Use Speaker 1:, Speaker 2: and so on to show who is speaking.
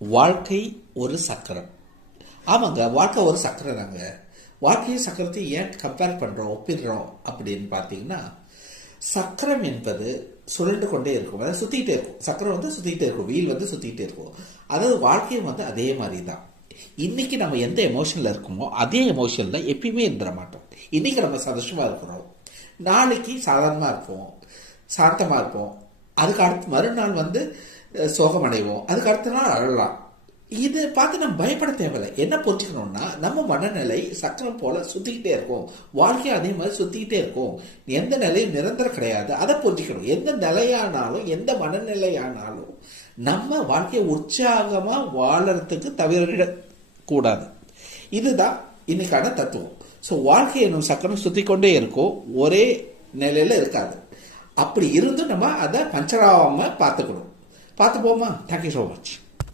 Speaker 1: வாழ்க்கை ஒரு சக்கரம். ஆமாங்க வாழ்க்கை ஒரு சக்கரம் தாங்க. வாழ்க்கையும் சக்கரத்தையும் ஏன் கம்பேர் பண்ணுறோம் ஒப்பிடுறோம் அப்படின்னு பார்த்தீங்கன்னா சக்கரம் என்பது சுழண்டு கொண்டே இருக்கும். அதாவது சுற்றிக்கிட்டே இருக்கும். சக்கரம் வந்து சுற்றிக்கிட்டே இருக்கும். வீல் வந்து சுற்றிக்கிட்டே இருக்கும். அதாவது வாழ்க்கையும் வந்து அதே மாதிரி தான் இன்றைக்கி நம்ம எந்த எமோஷனில் இருக்கோமோ அதே எமோஷனில் எப்பயுமே இருந்துட மாட்டோம். இன்றைக்கி நம்ம சந்தோஷமாக இருக்கிறோம். நாளைக்கு சாதாரணமாக இருப்போம். சாந்தமாக இருப்போம். அதுக்கு அடுத்து மறுநாள் வந்து சோகமடைவோம். அதுக்கு அடுத்த நாள் அழலாம். இது பார்த்து நம்ம பயப்பட தேவையில்லை. என்ன புரிஞ்சுக்கணும்னா நம்ம மனநிலை சக்கரம் போல சுத்திக்கிட்டே இருக்கும். வாழ்க்கை அதே மாதிரி சுத்திக்கிட்டே இருக்கும். எந்த நிலையும் நிரந்தரம் கிடையாது. அதை புரிஞ்சுக்கணும். எந்த நிலையானாலும் எந்த மனநிலையானாலும் நம்ம வாழ்க்கையை உற்சாகமா வாழறதுக்கு தவிரக்கூடாது இதுதான் இன்னைக்கான தத்துவம். ஸோ வாழ்க்கை என்னும் சக்கரம் சுத்தி கொண்டே இருக்கும். ஒரே நிலையில இருக்காது. அப்படி இருந்தும் நம்ம அதை பஞ்சராகாம பார்த்துக்கணும். பார்த்து போமா தேங்க்யூ ஸோ மச்